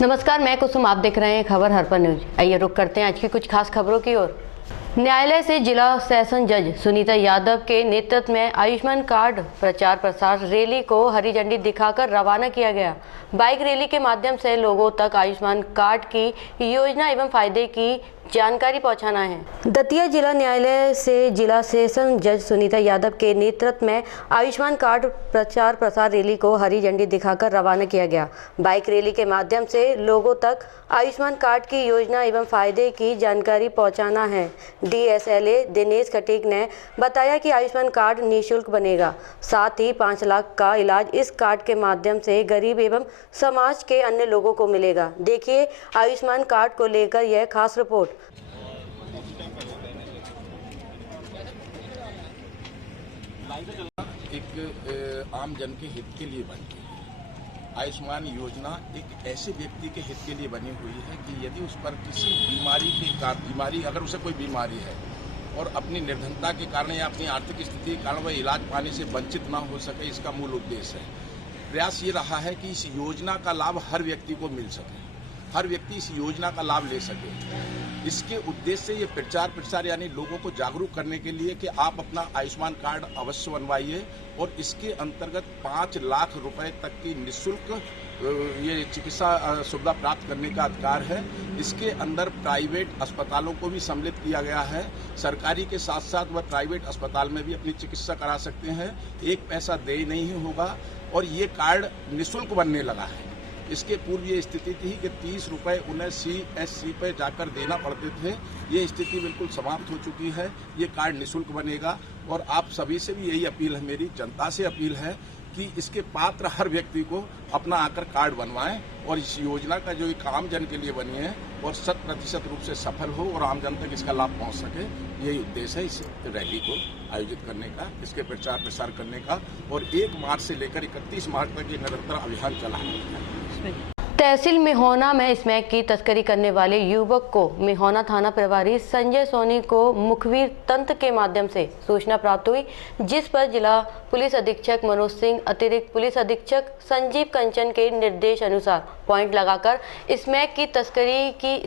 नमस्कार, मैं कुसुम। आप देख रहे हैं खबर हरपन न्यूज। आइए रुक करते हैं आज की कुछ खास खबरों की ओर। न्यायालय से जिला सेशन जज सुनीता यादव के नेतृत्व में आयुष्मान कार्ड प्रचार प्रसार रैली को हरी झंडी दिखाकर रवाना किया गया। बाइक रैली के माध्यम से लोगों तक आयुष्मान कार्ड की योजना एवं फायदे की जानकारी पहुंचाना है। दतिया जिला न्यायालय से जिला सेशन जज सुनीता यादव के नेतृत्व में आयुष्मान कार्ड प्रचार प्रसार रैली को हरी झंडी दिखाकर रवाना किया गया। बाइक रैली के माध्यम से लोगों तक आयुष्मान कार्ड की योजना एवं फायदे की जानकारी पहुंचाना है। DSLA दिनेश खटीक ने बताया कि आयुष्मान कार्ड निःशुल्क बनेगा, साथ ही 5 लाख का इलाज इस कार्ड के माध्यम से गरीब एवं समाज के अन्य लोगों को मिलेगा। देखिए आयुष्मान कार्ड को लेकर यह खास रिपोर्ट। एक आम जन के हित के लिए बनी है। आयुष्मान योजना एक ऐसे व्यक्ति के हित के लिए बनी हुई है कि यदि उस पर किसी बीमारी अगर उसे कोई बीमारी है और अपनी निर्धनता के कारण या अपनी आर्थिक स्थिति के कारण वह इलाज पाने से वंचित ना हो सके, इसका मूल उद्देश्य है। प्रयास ये रहा है कि इस योजना का लाभ हर व्यक्ति को मिल सके, हर व्यक्ति इस योजना का लाभ ले सके। इसके उद्देश्य से ये प्रचार यानी लोगों को जागरूक करने के लिए कि आप अपना आयुष्मान कार्ड अवश्य बनवाइए और इसके अंतर्गत 5 लाख रुपए तक की निःशुल्क ये चिकित्सा सुविधा प्राप्त करने का अधिकार है। इसके अंदर प्राइवेट अस्पतालों को भी सम्मिलित किया गया है। सरकारी के साथ साथ वह प्राइवेट अस्पताल में भी अपनी चिकित्सा करा सकते हैं। एक पैसा देय नहीं होगा और ये कार्ड निःशुल्क बनने लगा है। इसके पूर्व ये स्थिति थी कि 30 रुपए उन्हें CSC पे जाकर देना पड़ते थे। ये स्थिति बिल्कुल समाप्त हो चुकी है। ये कार्ड निःशुल्क बनेगा और आप सभी से भी यही अपील है, मेरी जनता से अपील है कि इसके पात्र हर व्यक्ति को अपना आकर कार्ड बनवाएं और इस योजना का जो एक आम जन के लिए बनी है और 100% रूप से सफल हो और आम जन तक इसका लाभ पहुंच सके, यही उद्देश्य है इस रैली को आयोजित करने का, इसके प्रचार प्रसार करने का। और 1 मार्च से लेकर 31 मार्च तक ये निरंतर अभियान चला है। तहसील मेहोना में स्मैक की तस्करी करने वाले युवक को मेहोना थाना प्रभारी संजय सोनी को मुखबिर तंत्र के माध्यम से सूचना प्राप्त हुई, जिस पर जिला पुलिस अधीक्षक मनोज सिंह, अतिरिक्त पुलिस अधीक्षक संजीव कंचन के निर्देश अनुसार पॉइंट लगाकर स्मैक की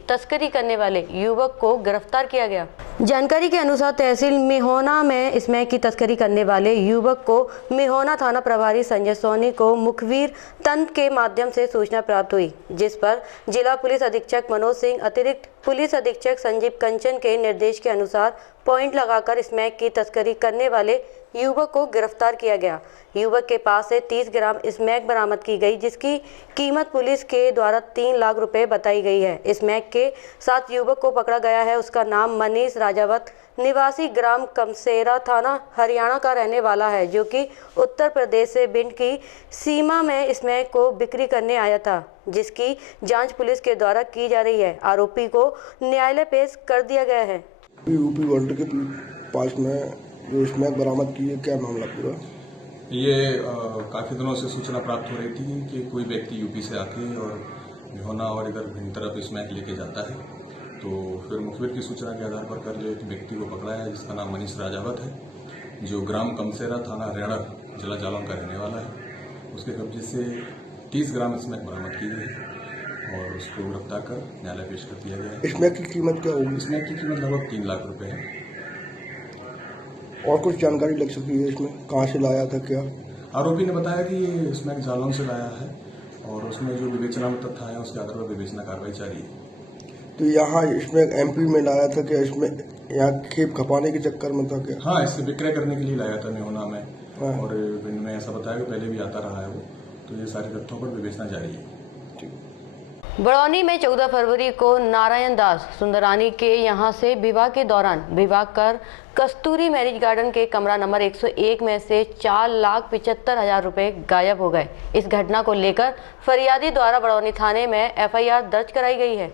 तस्करी करने वाले युवक को गिरफ्तार किया गया। जानकारी के अनुसार तहसील मेहोना में स्मैक की तस्करी करने वाले युवक को मेहोना थाना प्रभारी संजय सोनी को मुखबिर तंत्र के माध्यम से सूचना प्राप्त हुई, जिस पर जिला पुलिस अधीक्षक मनोज सिंह, अतिरिक्त पुलिस अधीक्षक संजीव कंचन के निर्देश के अनुसार पॉइंट लगाकर स्मैक की तस्करी करने वाले युवक को गिरफ्तार किया गया। युवक के पास से 30 ग्राम स्मैक बरामद की गई, जिसकी कीमत पुलिस के द्वारा 3 लाख रुपए बताई गई है। स्मैक के साथ युवक को पकड़ा गया है। उसका नाम मनीष राजावत, निवासी ग्राम कमसेरा, थाना हरियाणा का रहने वाला है, जो कि उत्तर प्रदेश से भिंड की सीमा में स्मैक को बिक्री करने आया था, जिसकी जांच पुलिस के द्वारा की जा रही है। आरोपी को न्यायालय पेश कर दिया गया है। यूपी बॉर्डर के पास में जो स्मैक बरामद की है, क्या मामला पूरा? ये काफ़ी दिनों से सूचना प्राप्त हो रही थी कि कोई व्यक्ति यूपी से आके और मेहोना और इधर भिंड तरफ स्मैक लेके जाता है। तो फिर मुखबिर की सूचना के आधार पर कर एक व्यक्ति को पकड़ा है, जिसका नाम मनीष राजावत है, जो ग्राम कमसेरा, थाना हरियाणा, जिला जालौन का रहने वाला है। उसके कब्जे से 30 ग्राम स्मैक बरामद की गई है और उसको गिरफ्तार कर न्यायालय पेश कर दिया गया है। स्मैक की कीमत क्या होगी? स्मैक की कीमत लगभग 3 लाख रुपए है। और कुछ जानकारी लग सकती है इसमें? कहाँ से लाया था, क्या? आरोपी ने बताया कि ये स्मैक जालौन से लाया है और उसमें जो विवेचना में तथ्य आया उसके आधार पर विवेचना कार्रवाई जारी है। तो यहाँ इसमें MP में लाया था क्या? इसमें यहाँ खेप खपाने के चक्कर में था क्या? हाँ, इससे विक्रय करने के लिए लाया था मेहोना में। हाँ। और इनमें ऐसा बताया कि पहले भी आता रहा है वो, तो ये सारे तथ्यों पर विवेचना जारी है। बड़ौनी में 14 फरवरी को नारायण दास सुंदरानी के यहां से विवाह के दौरान विवाह कर कस्तूरी मैरिज गार्डन के कमरा नंबर 101 में से 4,75,000 रुपए गायब हो गए। इस घटना को लेकर फरियादी द्वारा बड़ौनी थाने में FIR दर्ज कराई गई है।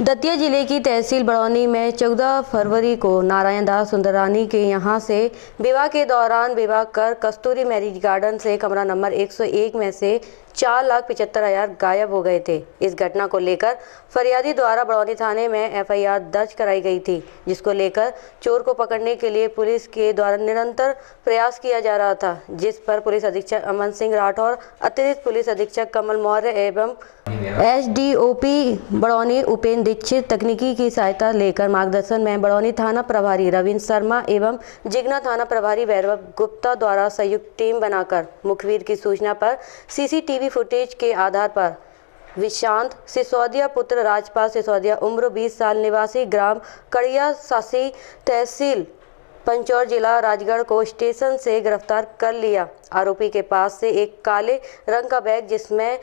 दतिया जिले की तहसील बड़ौनी में 14 फरवरी को नारायण दास सुंदरानी के यहां से विवाह के दौरान विवाह कर कस्तूरी मैरिज गार्डन से कमरा नंबर 101 में से 4,75,000 गायब हो गए थे। इस घटना को लेकर फरियादी द्वारा बड़ौनी थाने में FIR दर्ज कराई गई थी, जिसको लेकर चोर को पकड़ने के लिए पुलिस के द्वारा निरंतर प्रयास किया जा रहा था, जिस पर पुलिस अधीक्षक अमन सिंह राठौर, अतिरिक्त पुलिस अधीक्षक कमल मौर्य एवं SDOP बड़ौनी उपेंद्र दीक्षित तकनीकी की सहायता लेकर मार्गदर्शन में बड़ौनी थाना प्रभारी रविंद्र शर्मा एवं जिगना थाना प्रभारी वैभव गुप्ता द्वारा संयुक्त टीम बनाकर मुखबिर की सूचना पर CCTV फुटेज के आधार पर विशांत सिसोदिया पुत्र राजपाल सिसोदिया उम्र 20 साल निवासी ग्राम कड़िया सासी तहसील पंचौर जिला राजगढ़ को स्टेशन से गिरफ्तार कर लिया। आरोपी के पास से एक काले रंग का बैग जिसमें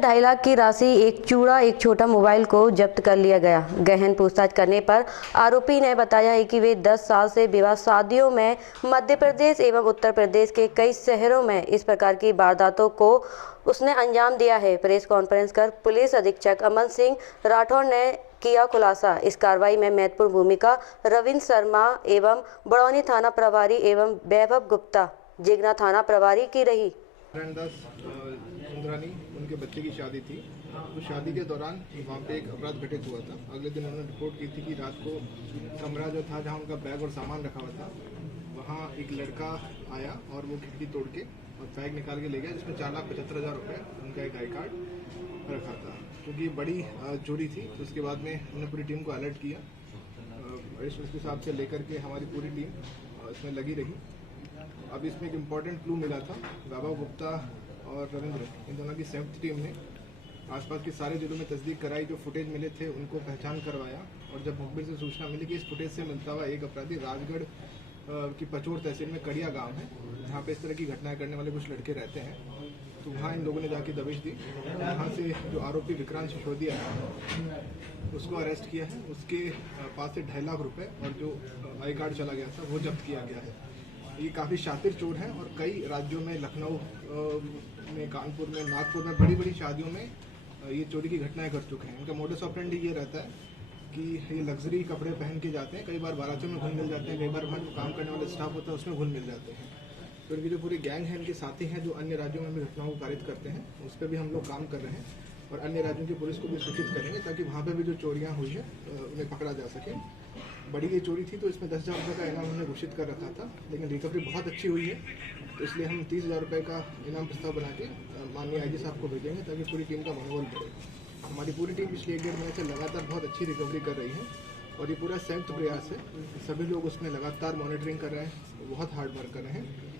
2.5 लाख की राशि, एक चूड़ा, एक छोटा मोबाइल को जब्त कर लिया गया। गहन पूछताछ करने पर आरोपी ने बताया है कि वे 10 साल से विवाह शादियों में मध्य प्रदेश एवं उत्तर प्रदेश के कई शहरों में इस प्रकार की वारदातों को उसने अंजाम दिया है। प्रेस कॉन्फ्रेंस कर पुलिस अधीक्षक अमन सिंह राठौर ने किया खुलासा। इस कार्रवाई में महत्वपूर्ण भूमिका रविंद्र शर्मा एवं बड़ौनी थाना प्रभारी एवं वैभव गुप्ता जिगना थाना प्रभारी की रही। सुंदरानी उनके बच्चे की शादी थी, तो शादी के दौरान वहाँ पे एक अपराध घटित हुआ था। अगले दिन उन्होंने रिपोर्ट की थी कि रात को कमरा जो था जहाँ उनका बैग और सामान रखा हुआ था, वहाँ एक लड़का आया और वो खिड़की तोड़ के और बैग निकाल के ले गया, जिसमें 4,75,000 रुपये उनका एक आई कार्ड रखा था। क्योंकि बड़ी चोरी थी, तो उसके बाद में हमने पूरी टीम को अलर्ट किया। इस हिसाब से लेकर के हमारी पूरी टीम इसमें लगी रही। अब इसमें एक इम्पॉर्टेंट क्लू मिला था। वैभव गुप्ता और रविंद्र, इन दोनों की संयुक्त टीम ने आसपास के सारे जिलों में तस्दीक कराई, जो फुटेज मिले थे उनको पहचान करवाया। और जब मुखबिर से सूचना मिली कि इस फुटेज से मिलता हुआ एक अपराधी राजगढ़ की पचोर तहसील में कड़िया गांव है, जहाँ पे इस तरह की घटनाएं करने वाले कुछ लड़के रहते हैं, तो वहाँ इन लोगों ने जाके दबिश दी। यहाँ से जो आरोपी विक्रांत सिसोदिया है उसको अरेस्ट किया है। उसके पास से 2.5 लाख रुपये और जो आई कार्ड चला गया था वो जब्त किया गया है। ये काफ़ी शातिर चोर हैं और कई राज्यों में, लखनऊ में, कानपुर में, नागपुर में बड़ी बड़ी शादियों में ये चोरी की घटनाएं कर चुके हैं। इनका मोडस ऑपरेंडी ये रहता है कि ये लग्जरी कपड़े पहन के जाते हैं, कई बार बारातों में घुल मिल जाते हैं, कई बार वहाँ जो काम करने वाले स्टाफ होता है उसमें घुल मिल जाते हैं। तो इनकी जो पूरी गैंग है, इनके साथी हैं जो अन्य राज्यों में भी घटनाओं को पारित करते हैं, उस पर भी हम लोग काम कर रहे हैं और अन्य राज्यों की पुलिस को भी सूचित करेंगे ताकि वहाँ पर भी जो चोरियाँ हुई है उन्हें पकड़ा जा सके। बड़ी ये चोरी थी तो इसमें 10,000 रुपये का इनाम हमने घोषित कर रखा था, लेकिन रिकवरी बहुत अच्छी हुई है, तो इसलिए हम 30,000 रुपये का इनाम प्रस्ताव बना के माननीय IG साहब को भेजेंगे ताकि पूरी टीम का मनोबल बढ़े। हमारी पूरी टीम पिछले 1-1.5 महीने से लगातार बहुत अच्छी रिकवरी कर रही है और ये पूरा संयुक्त प्रयास है। सभी लोग उसमें लगातार मॉनिटरिंग कर रहे हैं, बहुत हार्ड वर्क कर रहे हैं।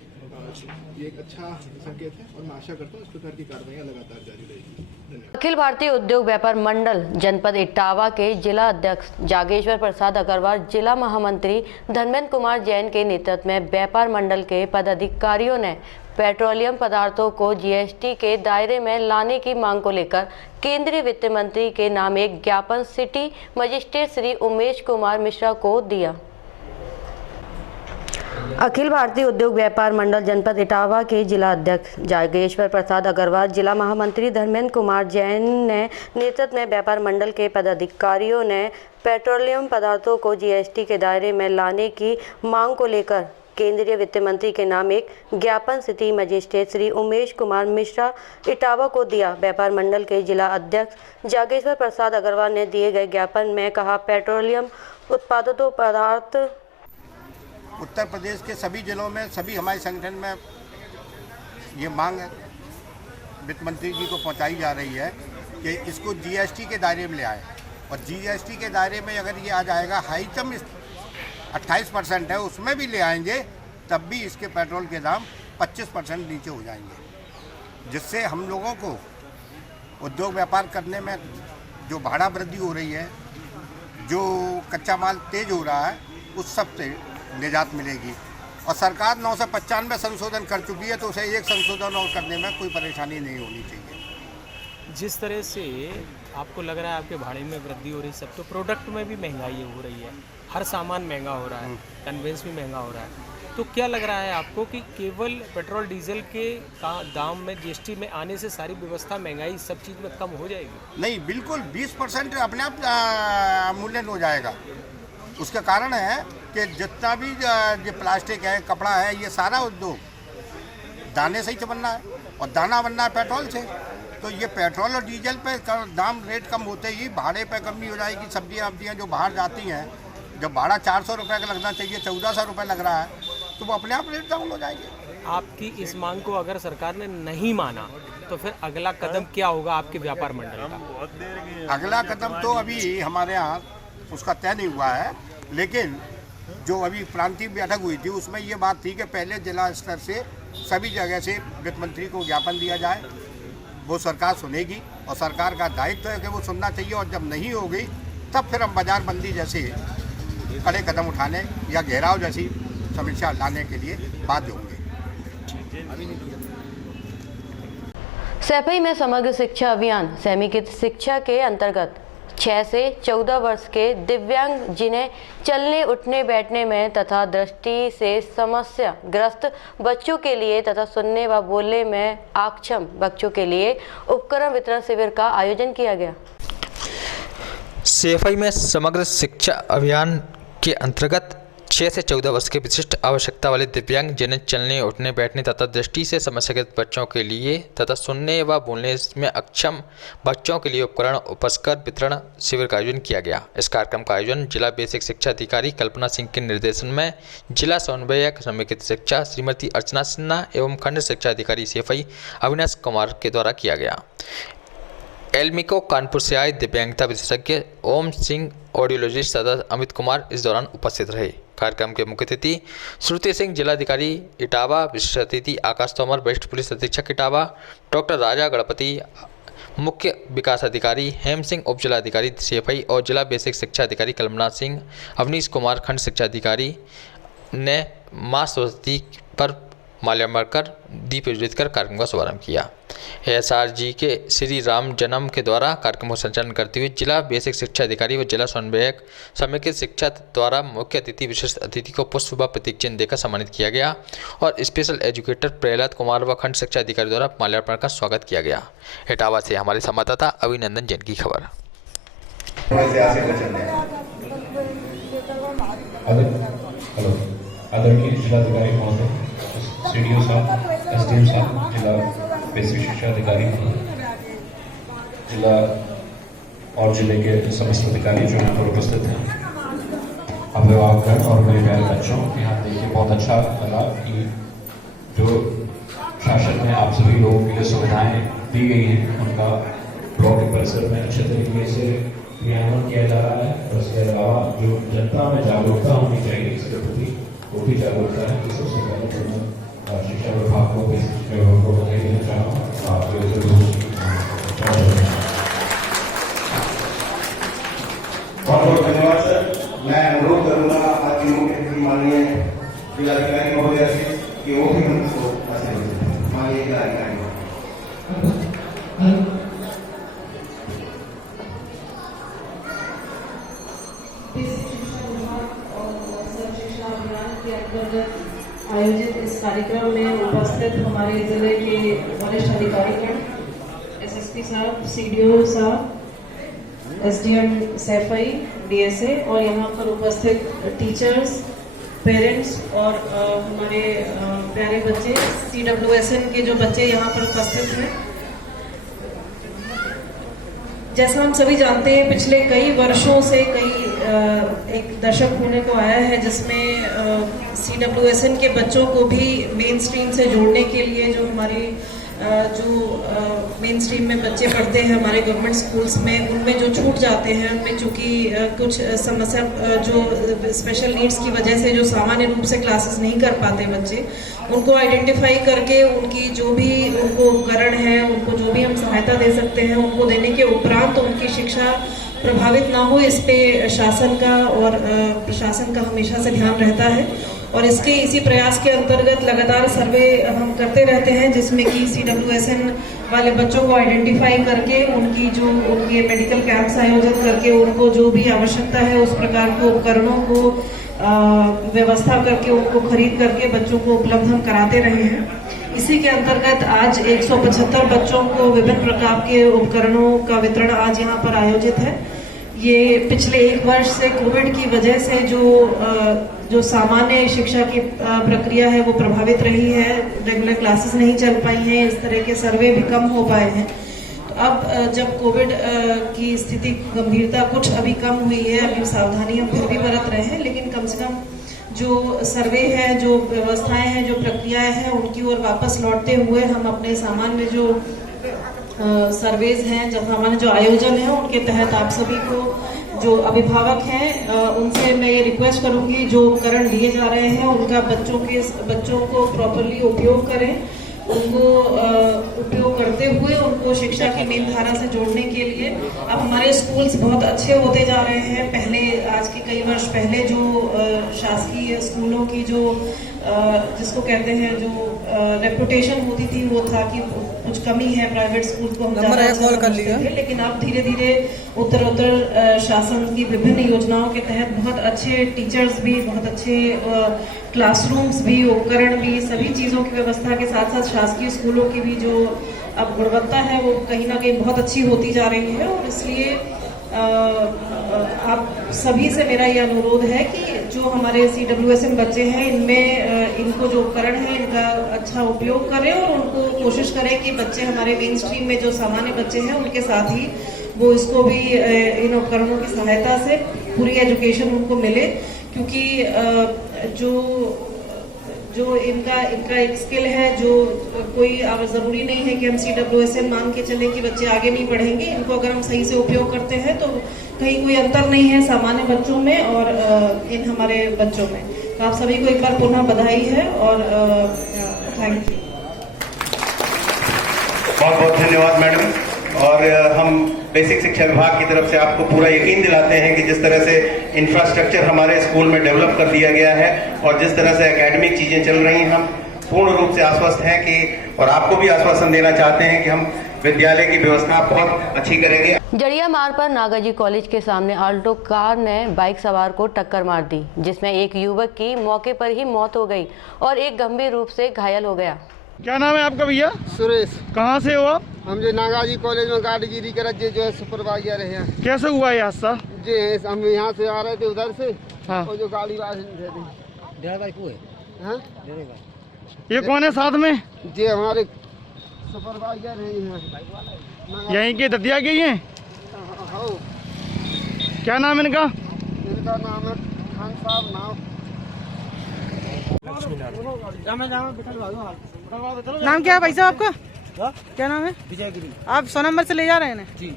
ये एक अच्छा संकेत है और मैं आशा करता हूँ इस प्रकार की कार्रवाइयाँ लगातार जारी रहेगी। धन्यवाद। अखिल भारतीय उद्योग व्यापार मंडल जनपद इटावा के जिला अध्यक्ष जागेश्वर प्रसाद अग्रवाल, जिला महामंत्री धर्मेंद्र कुमार जैन के नेतृत्व में व्यापार मंडल के पदाधिकारियों ने पेट्रोलियम पदार्थों को GST के दायरे में लाने की मांग को लेकर केंद्रीय वित्त मंत्री के नाम एक ज्ञापन सिटी मजिस्ट्रेट श्री उमेश कुमार मिश्रा को दिया। अखिल भारतीय उद्योग व्यापार मंडल जनपद इटावा के जिला अध्यक्ष जागेश्वर प्रसाद अग्रवाल, जिला महामंत्री धर्मेंद्र कुमार जैन ने नेतृत्व में व्यापार मंडल के पदाधिकारियों ने पेट्रोलियम पदार्थों को GST के दायरे में लाने की मांग को लेकर केंद्रीय वित्त मंत्री के नाम एक ज्ञापन सिटी मजिस्ट्रेट श्री उमेश कुमार मिश्रा इटावा को दिया। व्यापार मंडल के जिला अध्यक्ष जागेश्वर प्रसाद अग्रवाल ने दिए गए ज्ञापन में कहा, पेट्रोलियम उत्पादों पदार्थ उत्तर प्रदेश के सभी जिलों में, सभी हमारे संगठन में ये मांग वित्त मंत्री जी को पहुंचाई जा रही है कि इसको GST के दायरे में ले आए। और GST के दायरे में अगर ये आ जाएगा, हाईतम 28% है, उसमें भी ले आएंगे तब भी इसके पेट्रोल के दाम 25% नीचे हो जाएंगे, जिससे हम लोगों को उद्योग व्यापार करने में जो भाड़ा वृद्धि हो रही है, जो कच्चा माल तेज हो रहा है, उस सब से निजात मिलेगी। और सरकार 995 संशोधन कर चुकी है, तो उसे एक संशोधन और करने में कोई परेशानी नहीं होनी चाहिए। जिस तरह से आपको लग रहा है आपके भाड़े में वृद्धि हो रही है, सब तो प्रोडक्ट में भी महंगाई हो रही है, हर सामान महंगा हो रहा है, कन्वेंस भी महंगा हो रहा है, तो क्या लग रहा है आपको कि केवल पेट्रोल डीजल के दाम में GST में आने से सारी व्यवस्था, महंगाई, सब चीज़ में कम हो जाएगी? नहीं, बिल्कुल 20% अपने आप मूल्यन हो जाएगा। उसका कारण है कि जितना भी जो प्लास्टिक है, कपड़ा है, ये सारा उद्योग दाने से ही तो बनना है। और दाना बनना है पेट्रोल से। तो ये पेट्रोल और डीजल पे दाम रेट कम होते ही भाड़े पे कमी हो जाएगी। सब्जियाँ वब्जियाँ जो बाहर जाती हैं, जब भाड़ा 400 रुपये का लगना चाहिए 1400 रुपये लग रहा है, तो वो अपने आप रेट डाउन हो जाएंगे। आपकी इस मांग को अगर सरकार ने नहीं माना तो फिर अगला कदम क्या होगा आपके व्यापार मंडल का? अगला कदम तो अभी हमारे यहाँ उसका तय नहीं हुआ है, लेकिन जो अभी प्रांतीय बैठक हुई थी उसमें ये बात थी कि पहले जिला स्तर से सभी जगह से वित्त मंत्री को ज्ञापन दिया जाए, वो सरकार सुनेगी और सरकार का दायित्व है कि वो सुनना चाहिए। और जब नहीं होगी तब फिर हम बाजार बंदी जैसे कड़े कदम उठाने या घेराव जैसी समस्या लाने के लिए बाध्य होंगे। सैफई में समग्र शिक्षा अभियान समेकित शिक्षा के अंतर्गत 6 से 14 वर्ष के दिव्यांग जिन्हें चलने उठने बैठने में तथा दृष्टि से समस्या ग्रस्त बच्चों के लिए तथा सुनने व बोलने में अक्षम बच्चों के लिए उपकरण वितरण शिविर का आयोजन किया गया। सैफई में समग्र शिक्षा अभियान के अंतर्गत 6 से 14 वर्ष के विशिष्ट आवश्यकता वाले दिव्यांग जिन्हें चलने उठने बैठने तथा दृष्टि से समस्याग्रस्त बच्चों के लिए तथा सुनने व बोलने में अक्षम बच्चों के लिए उपकरण उपस्कर वितरण शिविर का आयोजन किया गया। इस कार्यक्रम का आयोजन जिला बेसिक शिक्षा अधिकारी कल्पना सिंह के निर्देशन में जिला समन्वयक समेकित शिक्षा श्रीमती अर्चना सिन्हा एवं खंड शिक्षा अधिकारी सैफई अविनाश कुमार के द्वारा किया गया। एल्मिको कानपुर से आए दिव्यांगता विशेषज्ञ ओम सिंह, ऑडियोलॉजिस्ट तथा अमित कुमार इस दौरान उपस्थित रहे। कार्यक्रम के मुख्य अतिथि श्रुति सिंह, जिलाधिकारी इटावा, विशिष्ट अतिथि आकाश तोमर, वरिष्ठ पुलिस अधीक्षक इटावा, डॉक्टर राजा गणपति, मुख्य विकास अधिकारी हेम सिंह, उप जिलाधिकारी सैफई और जिला बेसिक शिक्षा अधिकारी कल्पना सिंह, अवनीश कुमार, खंड शिक्षा अधिकारी ने माँ सरस्वती पर माल्यार्पण कर दीप प्रज्वलित कर कार्यक्रम का शुभारंभ किया। एसआरजी के श्री राम जन्म के द्वारा कार्यक्रम का संचालन करते हुए जिला बेसिक शिक्षा अधिकारी व जिला समन्वयक समेकित शिक्षा द्वारा मुख्य अतिथि विशिष्ट अतिथि को पुष्प व प्रतीक चिन्ह देकर सम्मानित किया गया और स्पेशल एजुकेटर प्रहलाद कुमार व खंड शिक्षा अधिकारी द्वारा माल्यार्पण का स्वागत किया गया। इटावा से हमारे संवाददाता अभिनंदन जैन की खबर। आदरणीय जिलाधिकारी महोदय, सीडीओ साहब, एसडीएम साहब, जिला बेसिक शिक्षा अधिकारी, जिला और जिले के समस्त अधिकारी जो यहाँ पर उपस्थित हैं, अभिभावक और मेरे प्यारे बच्चों, यहाँ देखिए बहुत अच्छा लगा कि जो शासन में आप सभी लोगों के लिए सुविधाएं दी गई हैं उनका ब्लॉक के परिसर में अच्छे तरीके से क्रियान्वयन किया जा रहा है। और इसके अलावा जो जनता में जागरूकता होनी चाहिए इसके प्रति वो भी जागरूकता है। कि सबसे पहले तो मैं शिक्षा विभाग को शिक्षा विभाग को बधाई देना चाहूँगा। बहुत बहुत धन्यवाद सर। मैं अनुरोध करूँगा आपके मुख्य माननीय जिलाधिकारी महोदय से कि वो भी हमको माननीय जिलाधिकारी आयोजित इस कार्यक्रम में उपस्थित हमारे जिले के वरिष्ठ अधिकारीगण, एसएसपी साहब, सीडीओ साहब, एसडीएम सैफई, डीएसए और यहाँ पर उपस्थित टीचर्स, पेरेंट्स और हमारे प्यारे बच्चे CWSN के जो बच्चे यहाँ पर उपस्थित हैं। जैसा हम सभी जानते हैं पिछले कई वर्षों से एक दशक होने को आया है जिसमें CWSN के बच्चों को भी मेन स्ट्रीम से जोड़ने के लिए जो हमारी मेन स्ट्रीम में बच्चे पढ़ते हैं हमारे गवर्नमेंट स्कूल्स में, उनमें जो छूट जाते हैं उनमें चूँकि कुछ समस्या जो स्पेशल नीड्स की वजह से जो सामान्य रूप से क्लासेस नहीं कर पाते बच्चे, उनको आइडेंटिफाई करके उनकी जो भी उनको उपकरण है, उनको जो भी हम सहायता दे सकते हैं उनको देने के उपरांत उनकी शिक्षा प्रभावित ना हो, इस पे शासन का और प्रशासन का हमेशा से ध्यान रहता है। और इसके इसी प्रयास के अंतर्गत लगातार सर्वे हम करते रहते हैं जिसमें कि CWSN वाले बच्चों को आइडेंटिफाई करके उनके मेडिकल कैंप्स आयोजित करके उनको जो भी आवश्यकता है उस प्रकार के उपकरणों को व्यवस्था करके उनको खरीद करके बच्चों को उपलब्ध हम कराते रहे हैं। इसी के अंतर्गत आज 175 बच्चों को विभिन्न प्रकार के उपकरणों का वितरण आज यहाँ पर आयोजित है। ये पिछले एक वर्ष से कोविड की वजह से जो जो सामान्य शिक्षा की प्रक्रिया है वो प्रभावित रही है, रेगुलर क्लासेस नहीं चल पाई हैं, इस तरह के सर्वे भी कम हो पाए हैं। तो अब जब कोविड की स्थिति गंभीरता कुछ अभी कम हुई है, अभी सावधानी हम फिर भी बरत रहे हैं, लेकिन कम से कम जो सर्वे है, जो व्यवस्थाएं हैं, जो प्रक्रियाएं हैं, उनकी ओर वापस लौटते हुए हम अपने सामान्य जो सर्वेज हैं, जब हमारे जो आयोजन है उनके तहत आप सभी को जो अभिभावक हैं उनसे मैं ये रिक्वेस्ट करूंगी, जो उपकरण दिए जा रहे हैं उनका बच्चों को प्रॉपरली उपयोग करें, उनको उपयोग करते हुए उनको शिक्षा की मेन धारा से जोड़ने के लिए। अब हमारे स्कूल्स बहुत अच्छे होते जा रहे हैं। पहले, आज के कई वर्ष पहले जो शासकीय स्कूलों की जो जिसको कहते हैं जो रेपुटेशन होती थी, वो था कि कुछ कमी है, प्राइवेट स्कूल को हम ज़्यादा अच्छा समझते थे। लेकिन अब धीरे धीरे उत्तरोत्तर शासन की विभिन्न योजनाओं के तहत बहुत अच्छे टीचर्स भी, बहुत अच्छे क्लासरूम्स भी, उपकरण भी, सभी चीज़ों की व्यवस्था के साथ साथ शासकीय स्कूलों की भी जो अब गुणवत्ता है वो कहीं ना कहीं बहुत अच्छी होती जा रही है। और इसलिए आप सभी से मेरा ये अनुरोध है कि जो हमारे CWSM बच्चे हैं, इनमें इनको जो उपकरण है इनका अच्छा उपयोग करें और उनको कोशिश करें कि बच्चे हमारे मेन स्ट्रीम में जो सामान्य बच्चे हैं उनके साथ ही वो इसको भी इन उपकरणों की सहायता से पूरी एजुकेशन उनको मिले, क्योंकि जो इनका एक स्किल है, जो कोई ज़रूरी नहीं है कि हम CWSM मान के चलें कि बच्चे आगे नहीं पढ़ेंगे। इनको अगर हम सही से उपयोग करते हैं तो कहीं कोई अंतर नहीं है सामान्य बच्चों में और इन हमारे बच्चों में। तो आप सभी को एक बार पुनः बधाई है और थैंक यू। बहुत बहुत धन्यवाद मैडम। और हम बेसिक शिक्षा विभाग की तरफ से आपको पूरा यकीन दिलाते हैं कि जिस तरह से इंफ्रास्ट्रक्चर हमारे स्कूल में डेवलप कर दिया गया है और जिस तरह से एकेडमिक चीजें चल रही हैं, हम पूर्ण रूप से आश्वस्त हैं कि, और आपको भी आश्वासन देना चाहते हैं कि हम विद्यालय की व्यवस्था बहुत अच्छी करेंगे। जड़िया मार्ग पर नागाजी कॉलेज के सामने आल्टो कार ने बाइक सवार को टक्कर मार दी, जिसमें एक युवक की मौके पर ही मौत हो गई और एक गंभीर रूप से घायल हो गया। क्या नाम है आपका भैया? सुरेश। कहाँ से हो आप? हम जो नागाजी कॉलेज में गाड़ीगिरी कर जो है सुपरवाइजर है। कैसे हुआ ये हादसा? जी हम यहाँ से आ रहे थे उधर से। हाँ। और जो गाड़ी ये कौन है साथ में? जी हमारे सुपरवाइजर है, यहीं के दतिया के ही हैं? क्या नाम है इनका? इनका नाम है खान साहब। नाम क्या है भाई साहब आपका? क्या नाम है? विजयगिरी। आप 100 नंबर से ले जा रहे हैं? जी।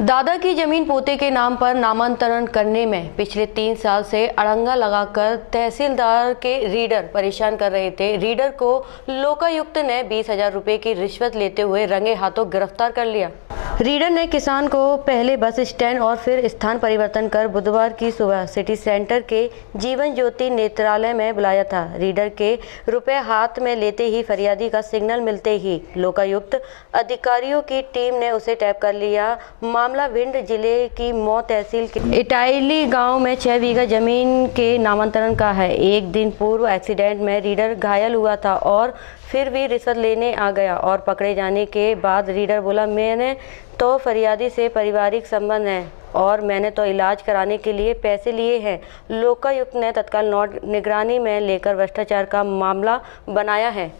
दादा की जमीन पोते के नाम पर नामांतरण करने में पिछले 3 साल से अड़ंगा लगाकर तहसीलदार के रीडर परेशान कर रहे थे। रीडर को लोकायुक्त ने 20,000 रुपए की रिश्वत लेते हुए रंगे हाथों गिरफ्तार कर लिया। रीडर ने किसान को पहले बस स्टैंड और फिर स्थान परिवर्तन कर बुधवार की सुबह सिटी सेंटर के जीवन ज्योति नेत्रालय में बुलाया था। रीडर के रुपए हाथ में लेते ही फरियादी का सिग्नल मिलते ही लोकायुक्त अधिकारियों की टीम ने उसे टैप कर लिया। मामला भिंड जिले की मऊ तहसील के इटाइली गांव में 6 बीघा जमीन के नामांतरण का है। एक दिन पूर्व एक्सीडेंट में रीडर घायल हुआ था और फिर भी रिश्वत लेने आ गया और पकड़े जाने के बाद रीडर बोला, मैंने तो फरियादी से पारिवारिक संबंध है और मैंने तो इलाज कराने के लिए पैसे लिए हैं। लोकायुक्त ने तत्काल निगरानी में लेकर भ्रष्टाचार का मामला बनाया है।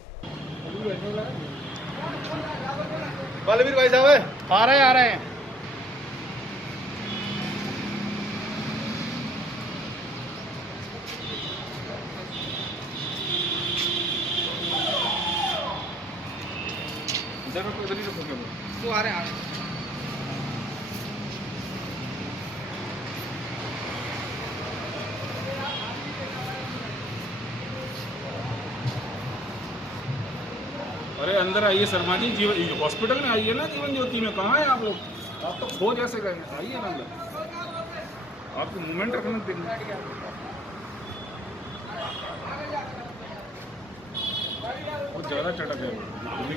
बलवीर भाई साहब आ रहे हैं। वो आ रहे हैं। अरे अंदर आइए शर्मा जी, जीवन हॉस्पिटल में आइए ना, जीवन ज्योति में। कहाँ है आप लोग? आप तो खो जैसे गए हैं। आइए ना अंदर, आपको मूवमेंट रखना देंगे। बहुत ज़्यादा चटक है।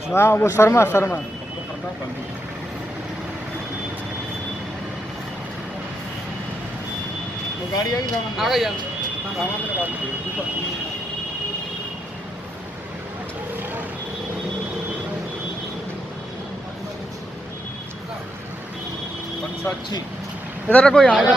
हाँ वो शर्मा वो गाड़ी आ गई यार। इधर कोई आएगा।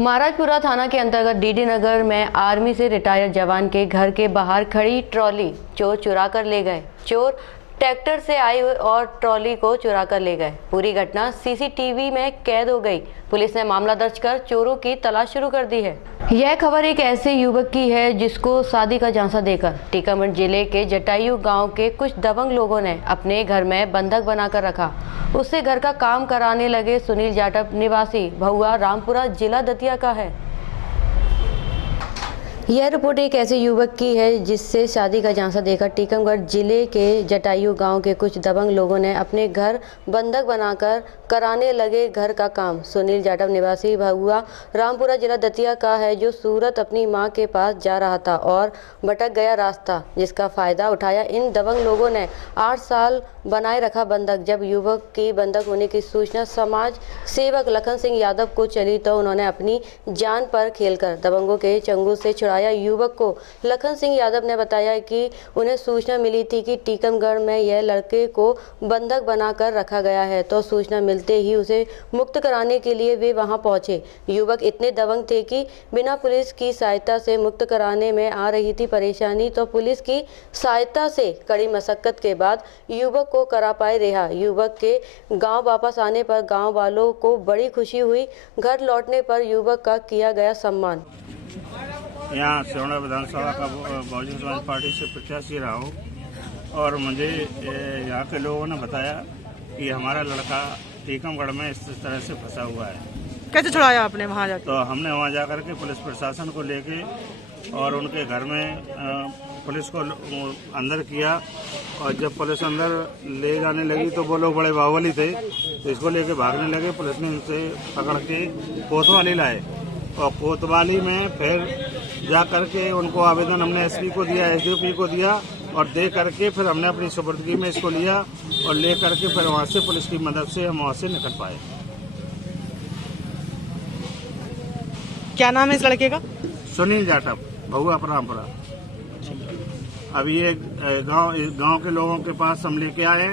महाराजपुरा थाना के अंतर्गत डीडी नगर में आर्मी से रिटायर्ड जवान के घर के बाहर खड़ी ट्रॉली चोर चुरा कर ले गए। चोर ट्रैक्टर से आए और ट्रॉली को चुरा कर ले गए। पूरी घटना सीसीटीवी में कैद हो गई। पुलिस ने मामला दर्ज कर चोरों की तलाश शुरू कर दी है। यह खबर एक ऐसे युवक की है जिसको शादी का झांसा देकर टीकमगढ़ जिले के जटायू गांव के कुछ दबंग लोगों ने अपने घर में बंधक बनाकर रखा। उससे घर का काम कराने लगे। सुनील जाटव निवासी भहुआ रामपुरा जिला दतिया का है। यह रिपोर्ट एक ऐसे युवक की है जिससे शादी का झांसा देकर टीकमगढ़ जिले के जटायू गांव के कुछ दबंग लोगों ने अपने घर बंधक बनाकर कराने लगे घर का काम। सुनील जाटव निवासी भहुआ रामपुरा जिला दतिया का है, जो सूरत अपनी मां के पास जा रहा था और भटक गया रास्ता, जिसका फायदा उठाया इन दबंग लोगों ने 8 साल बनाए रखा बंधक। जब युवक की बंधक होने की सूचना समाज सेवक लखन सिंह यादव को चली तो उन्होंने अपनी जान पर खेलकर दबंगों के चंगुल से छुड़ाया युवक को। लखन सिंह यादव ने बताया कि उन्हें सूचना मिली थी कि टीकमगढ़ में यह लड़के को बंधक बनाकर रखा गया है, तो सूचना मिलते ही उसे मुक्त कराने के लिए वे वहां पहुंचे। युवक इतने दबंग थे कि बिना पुलिस की सहायता से मुक्त कराने में आ रही थी परेशानी, तो पुलिस की सहायता से कड़ी मशक्कत के बाद युवक को करा पाए रिहा। युवक के गांव वापस आने पर गांव वालों को बड़ी खुशी हुई। घर लौटने पर युवक का किया गया सम्मान। यहाँ सिवना विधानसभा का बहुजन समाज पार्टी से प्रत्याशी रहा हूँ और मुझे यहाँ के लोगों ने बताया कि हमारा लड़का टीकमगढ़ में इस तरह से फंसा हुआ है। कैसे छुड़ाया आपने वहाँ जाकर? तो हमने वहाँ जाकर के पुलिस प्रशासन को लेके और उनके घर में पुलिस को अंदर किया, और जब पुलिस अंदर ले जाने लगी तो वो लोग बड़े बाहुबली थे, तो इसको लेके भागने लगे। पुलिस ने इनसे पकड़ के कोतवाली लाए और कोतवाली में फिर जा करके उनको आवेदन हमने एसपी को दिया, एसडीओपी को दिया, और दे करके फिर हमने अपनी सुपुर्दगी में इसको लिया और ले करके फिर वहाँ से पुलिस की मदद से हम वहाँ से निकल पाए। क्या नाम है इस लड़के का? सुनील जाटव, भहुआ रामपुरा। अब ये गांव के लोगों के पास हम लेके आए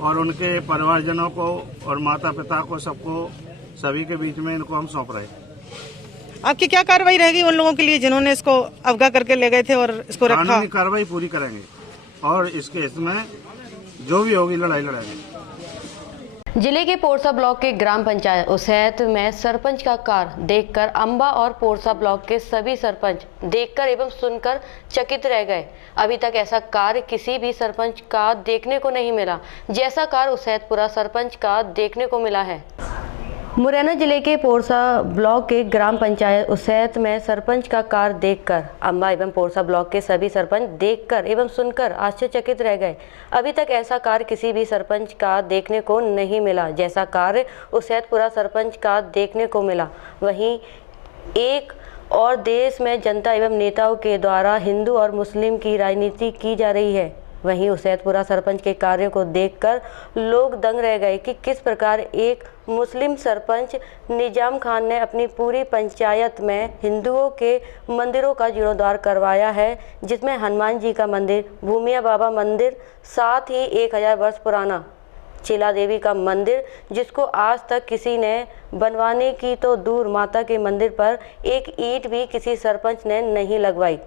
और उनके परिवारजनों को और माता पिता को सबको सभी के बीच में इनको हम सौंप रहे। आपकी क्या कार्रवाई रहेगी उन लोगों के लिए जिन्होंने इसको अगवा करके ले गए थे और इसको रखा? कानूनी कार्रवाई पूरी करेंगे और इसके हित में जो भी होगी लड़ाई लड़ेंगे। जिले के पोरसा ब्लॉक के ग्राम पंचायत उसैत में सरपंच का कार्य देखकर अम्बा और पोरसा ब्लॉक के सभी सरपंच देखकर एवं सुनकर चकित रह गए। अभी तक ऐसा कार्य किसी भी सरपंच का देखने को नहीं मिला जैसा कार्य उसैतपुरा सरपंच का देखने को मिला है। मुरैना जिले के पोरसा ब्लॉक के ग्राम पंचायत उसैत में सरपंच का कार्य देखकर अम्बा एवं पोरसा ब्लॉक के सभी सरपंच देखकर एवं सुनकर आश्चर्यचकित रह गए। अभी तक ऐसा कार्य किसी भी सरपंच का देखने को नहीं मिला जैसा कार्य उसैतपुरा सरपंच का देखने को मिला। वहीं एक और देश में जनता एवं नेताओं के द्वारा हिंदू और मुस्लिम की राजनीति की जा रही है। वहीं उसैतपुरा सरपंच के कार्यों को देखकर लोग दंग रह गए कि किस प्रकार एक मुस्लिम सरपंच निजाम खान ने अपनी पूरी पंचायत में हिंदुओं के मंदिरों का जीर्णोद्धार करवाया है, जिसमें हनुमान जी का मंदिर, भूमिया बाबा मंदिर, साथ ही 1000 वर्ष पुराना चिला देवी का मंदिर, जिसको आज तक किसी ने बनवाने की तो दूर माता के मंदिर पर एक ईंट भी किसी सरपंच ने नहीं लगवाई,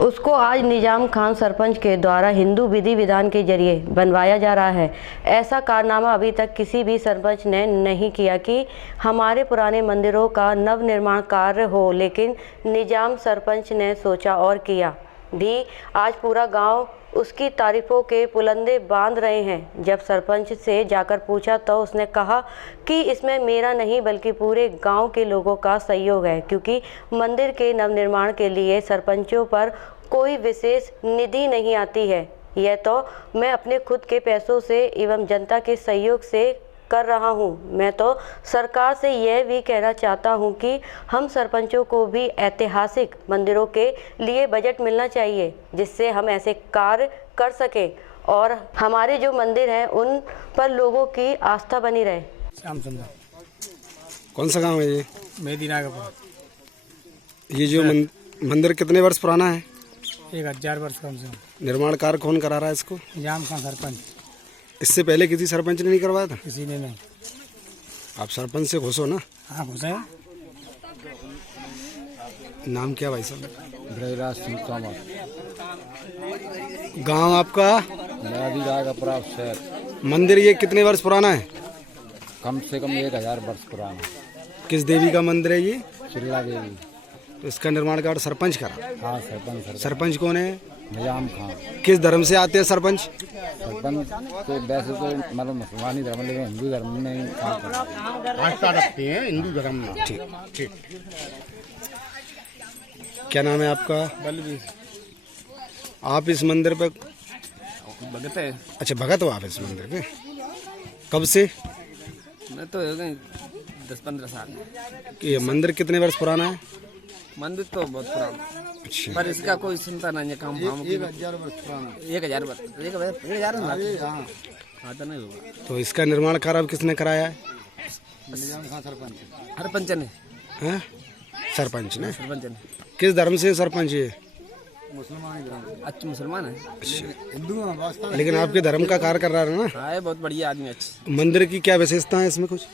उसको आज निजाम खान सरपंच के द्वारा हिंदू विधि विधान के जरिए बनवाया जा रहा है। ऐसा कारनामा अभी तक किसी भी सरपंच ने नहीं किया कि हमारे पुराने मंदिरों का नव निर्माण कार्य हो, लेकिन निजाम सरपंच ने सोचा और किया भी। आज पूरा गांव उसकी तारीफों के पुलंदे बांध रहे हैं। जब सरपंच से जाकर पूछा तो उसने कहा कि इसमें मेरा नहीं बल्कि पूरे गांव के लोगों का सहयोग है, क्योंकि मंदिर के नवनिर्माण के लिए सरपंचों पर कोई विशेष निधि नहीं आती है। यह तो मैं अपने खुद के पैसों से एवं जनता के सहयोग से कर रहा हूँ। मैं तो सरकार से यह भी कहना चाहता हूँ कि हम सरपंचों को भी ऐतिहासिक मंदिरों के लिए बजट मिलना चाहिए, जिससे हम ऐसे कार्य कर सकें और हमारे जो मंदिर हैं उन पर लोगों की आस्था बनी रहे। श्यामचंद्र। कौन सा गांव है ये? मेदीना का पास। ये जो मंदिर कितने वर्ष पुराना है? 1000 वर्ष कम से कम। निर्माण कार्य कौन करा रहा है इसको? निजाम खान सरपंच। इससे पहले किसी सरपंच ने नहीं करवाया था? किसी ने नहीं। आप सरपंच से खुश हो ना? हाँ खुश हैं। नाम क्या भाई साहब? ब्रजराज सिंह तोमर। गांव आपका? राग शहर। मंदिर ये कितने वर्ष पुराना है? कम से कम 1000 वर्ष पुराना। किस देवी का मंदिर है ये? चिल्ला देवी। तो इसका निर्माण कार्य सरपंच करा? हाँ, सरपंच। सरपंच कौन है? निजाम खान। किस धर्म से आते हैं सरपंच? सरपंच तो वैसे तो मतलब मुसलमानी धर्म, लेकिन हिंदू धर्म में आस्था रखते हैं हिंदू धर्म में। ठीक ठीक। क्या नाम है आपका? बलवीर। आप इस मंदिर पे भगत है। अच्छा, भगत हो आप इस मंदिर पे? कब से? मैं तो 10-15 साल। ये मंदिर कितने वर्ष पुराना है? मंदिर तो बहुत पुराना। अच्छा। पर इसका कोई चिंता नहीं है, काम 1000 वर्ष पुराना। 1000 वर्ष। 1000 हाँ तो नहीं होगा। तो इसका निर्माण कार्य अब किसने कराया है? निजाम खान सरपंच। सरपंच ने। हैं? सरपंच ने? सरपंच ने। किस धर्म से सरपंच ये? मुसलमान धर्म। अच्छा, मुसलमान है। हिंदू वास्ता। लेकिन आपके धर्म का कार्य कर रहा है ना? हाँ, बहुत बढ़िया आदमी। अच्छा। मंदिर की क्या विशेषता है इसमें कुछ?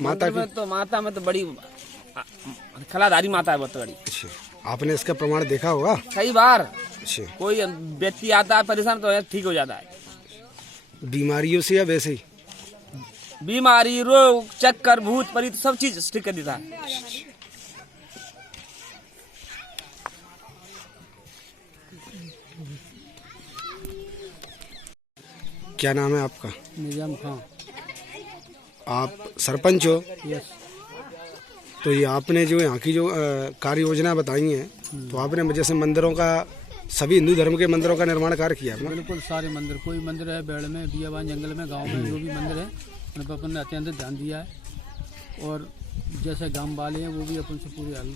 माता की? माता में तो बड़ी खलाधारी माता है, बहुत बड़ी। अच्छा, आपने इसका प्रमाण देखा होगा कई बार। अच्छा। कोई व्यक्ति आता है परेशान तो ठीक हो जाता है। बीमारियों से या वैसे ही? बीमारी, रोग, चक्कर, भूत प्रेत सब चीज ठीक कर देता है। क्या नाम है आपका? निजाम खान। आप सरपंच हो? यस। तो ये आपने जो यहाँ की जो कार्य योजना बताई है, तो आपने जैसे मंदिरों का, सभी हिंदू धर्म के मंदिरों का निर्माण कार्य किया है? बिल्कुल, सारे मंदिर। कोई मंदिर है बेड़ में, बियाबान जंगल में, गांव में जो भी मंदिर है उन पर अपन ने अत्यंत ध्यान दिया है। और जैसे गांव वाले हैं वो भी अपन से पूरे हाल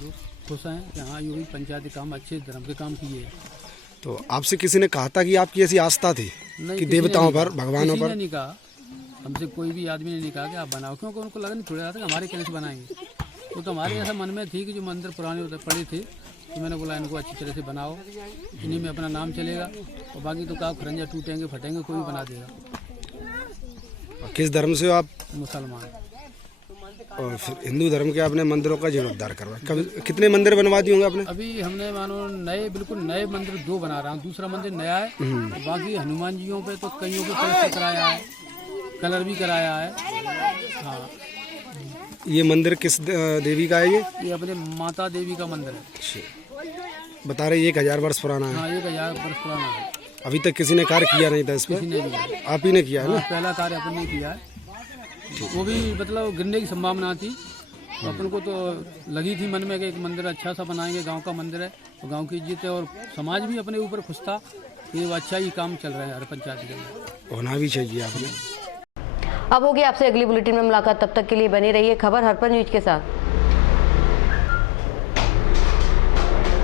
खुश हैं कि हाँ, ये भी पंचायती काम अच्छे धर्म के काम किए हैं। तो आपसे किसी ने कहा था कि आपकी ऐसी आस्था थी कि देवताओं पर, भगवानों पर? नहीं कहा, हमसे कोई भी आदमी ने नहीं कहा कि आप बनाओ, क्योंकि उनको लगा नहीं थोड़ा था कि हमारे कहने से बनाएंगे। वो तो हमारे ऐसा मन में थी कि जो मंदिर पुराने पड़े थे, तो मैंने बोला इनको अच्छी तरह से बनाओ, इन्हीं में अपना नाम चलेगा, और बाकी तो का खरंजा टूटेंगे फटेंगे कोई बना देगा। किस धर्म से हो आप? मुसलमान। और फिर हिंदू धर्म के आपने मंदिरों का जीर्णोद्धार करवाया। कितने मंदिर बनवा दिए होंगे आपने? अभी हमने मानो नए, बिल्कुल नए मंदिर 2 बना रहा हूँ। दूसरा मंदिर नया है। बाकी हनुमान जियों पे तो कईयों को कलर कराया है, कलर भी कराया है। हाँ। ये मंदिर किस देवी का है? ये अपने माता देवी का मंदिर है। बता रहे 1000 वर्ष पुराना है। हाँ, 1000 वर्ष पुराना है। अभी तक किसी ने कार्य किया नहीं था इस पर? आप ही ने किया है ना? पहला कार्य अपन ने किया है। वो भी मतलब गिरने की संभावना थी, तो अपन को तो लगी थी मन में कि एक मंदिर अच्छा सा बनाएंगे, गांव का मंदिर है, तो गांव की इज्जत है, और समाज भी अपने ऊपर खुश था। ये अच्छा ही काम चल रहा है हर पंचायत के अंदर। होना भी चाहिए आपने। अब होगी आपसे अगली बुलेटिन में मुलाकात, तब तक के लिए बने रहिए खबर हरपन न्यूज के साथ।